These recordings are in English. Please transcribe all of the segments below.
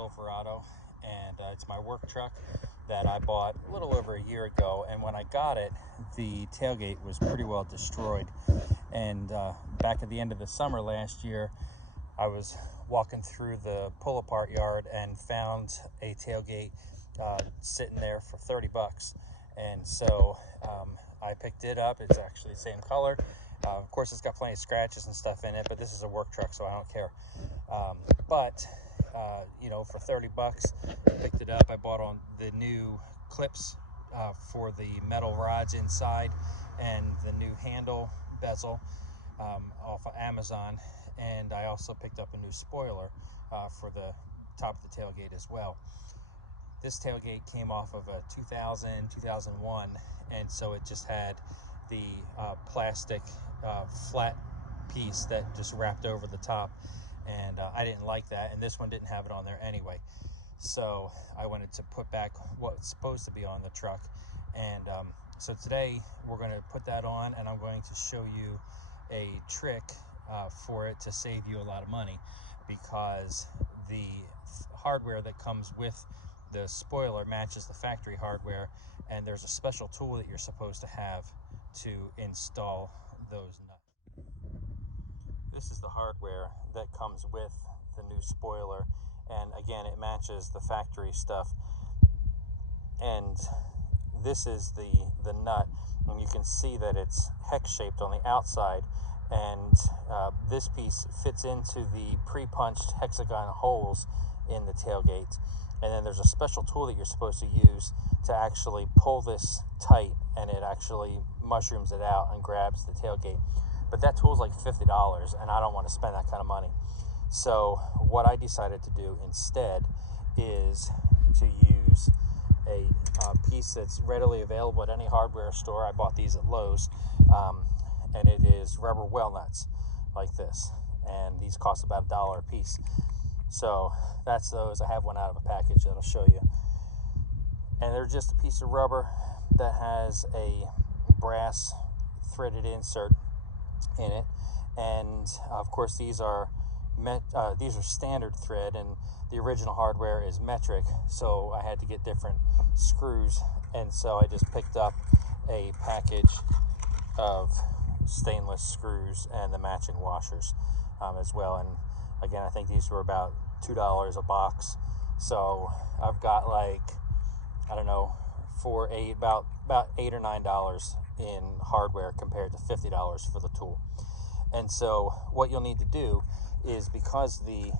Silverado, and it's my work truck that I bought a little over a year ago. And when I got it, the tailgate was pretty well destroyed. And back at the end of the summer last year, I was walking through the pull-apart yard and found a tailgate sitting there for 30 bucks. And so I picked it up. It's actually the same color. Of course, it's got plenty of scratches and stuff in it, but this is a work truck, so I don't care. For 30 bucks, I picked it up. I bought on the new clips for the metal rods inside and the new handle bezel off of Amazon. And I also picked up a new spoiler for the top of the tailgate as well. This tailgate came off of a 2001, and so it just had the plastic flat piece that just wrapped over the top, and I didn't like that, and this one didn't have it on there anyway. So I wanted to put back what's supposed to be on the truck, and so today we're going to put that on, and I'm going to show you a trick for it to save you a lot of money, because the hardware that comes with the spoiler matches the factory hardware, and there's a special tool that you're supposed to have to install those nuts. This is the hardware that comes with the new spoiler, and again, it matches the factory stuff. And this is the nut, and you can see that it's hex shaped on the outside, and this piece fits into the pre-punched hexagon holes in the tailgate. And then there's a special tool that you're supposed to use to actually pull this tight, and it actually mushrooms it out and grabs the tailgate. But that tool's like $50, and I don't want to spend that kind of money. So what I decided to do instead is to use a piece that's readily available at any hardware store. I bought these at Lowe's, and it is rubber well nuts like this, and these cost about $1 a piece. So that's those. I have one out of a package that I'll show you. And they're just a piece of rubber that has a brass threaded insert in it. And of course, these are standard thread, and the original hardware is metric. So I had to get different screws. And so I just picked up a package of stainless screws and the matching washers as well. And again, I think these were about $2 a box. So I've got about $8 or $9 in hardware compared to $50 for the tool. And so what you'll need to do is, because the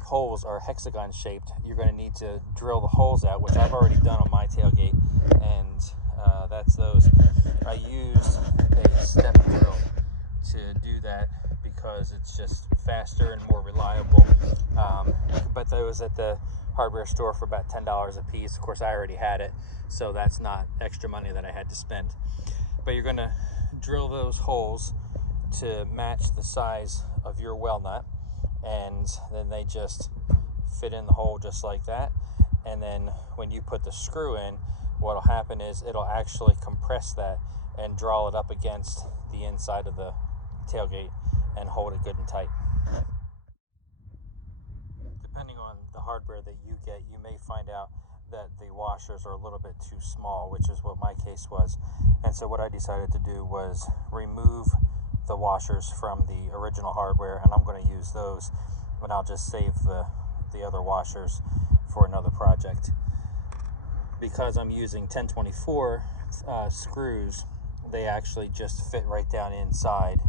holes are hexagon shaped, you're going to need to drill the holes out, which I've already done on my tailgate, and that's those. I used a step drill to do that because it's just faster and more reliable. But that was at the hardware store for about $10 a piece. Of course, I already had it, so that's not extra money that I had to spend. But you're going to drill those holes to match the size of your well nut, and then they just fit in the hole just like that. And then when you put the screw in, what'll happen is it'll actually compress that and draw it up against the inside of the tailgate and hold it good and tight. Depending on the hardware that you get, you may find out that the washers are a little bit too small, which is what my case was. And so what I decided to do was remove the washers from the original hardware, and I'm going to use those, but I'll just save the other washers for another project. Because I'm using 1024 screws, they actually just fit right down inside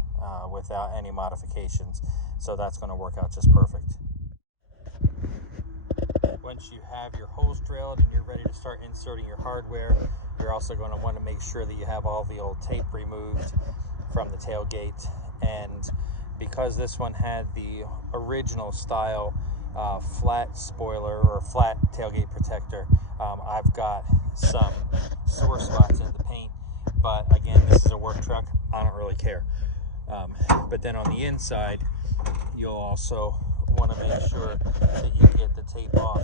without any modifications. So that's going to work out just perfect. Once you have your holes drilled and you're ready to start inserting your hardware, you're also going to want to make sure that you have all the old tape removed from the tailgate. And because this one had the original style flat spoiler or flat tailgate protector, I've got some sore spots in the paint, but again, this is a work truck, I don't really care. But then on the inside, you'll also want to make sure that you get the tape off,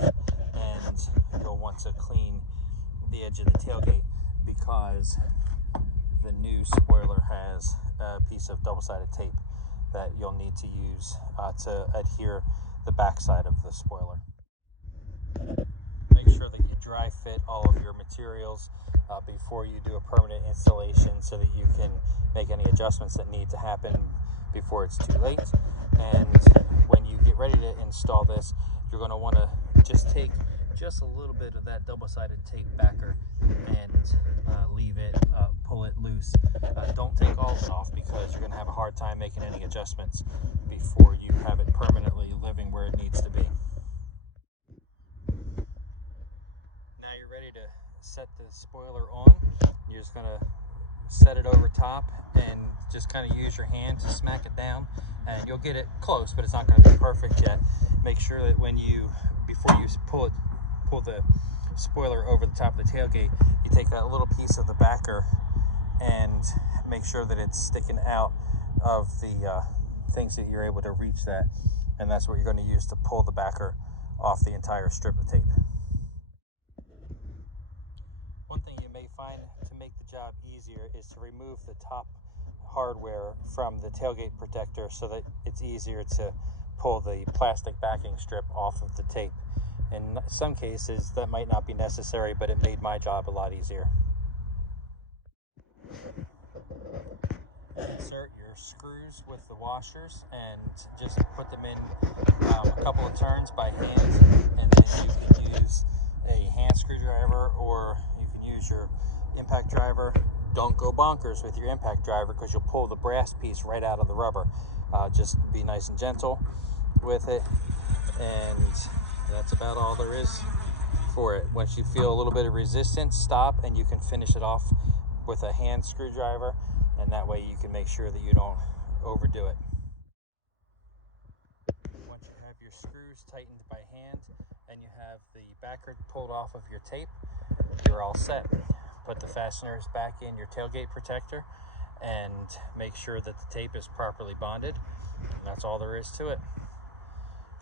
and you'll want to clean the edge of the tailgate, because the new spoiler has a piece of double-sided tape that you'll need to use to adhere the backside of the spoiler. Make sure that you dry fit all of your materials before you do a permanent installation, so that you can make any adjustments that need to happen before it's too late. And when you get ready to install this, you're going to want to just take just a little bit of that double-sided tape backer and leave it, pull it loose. Don't take all of it off, because you're going to have a hard time making any adjustments before you have it permanently living where it needs to be. Now you're ready to set the spoiler on. You're just going to set it over top and just kind of use your hand to smack it down, and you'll get it close, but it's not going to be perfect yet. Make sure that before you pull the spoiler over the top of the tailgate, you take that little piece of the backer and make sure that it's sticking out of the things that you're able to reach that, and that's what you're going to use to pull the backer off the entire strip of tape. One thing you may find to make the job easier is to remove the top hardware from the tailgate protector, so that it's easier to pull the plastic backing strip off of the tape. In some cases that might not be necessary, but it made my job a lot easier. Insert your screws with the washers and just put them in a couple of turns by hand, and then you can use a hand screwdriver, or you can use your impact driver. Don't go bonkers with your impact driver, because you'll pull the brass piece right out of the rubber. Just be nice and gentle with it, and that's about all there is for it. Once you feel a little bit of resistance, stop, and you can finish it off with a hand screwdriver, and that way you can make sure that you don't overdo it. Once you have your screws tightened by hand and you have the backer pulled off of your tape, you're all set. Put the fasteners back in your tailgate protector and make sure that the tape is properly bonded, and that's all there is to it.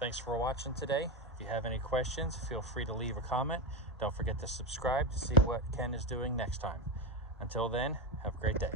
Thanks for watching today. If you have any questions, feel free to leave a comment. Don't forget to subscribe to see what Ken is doing next time. Until then, have a great day.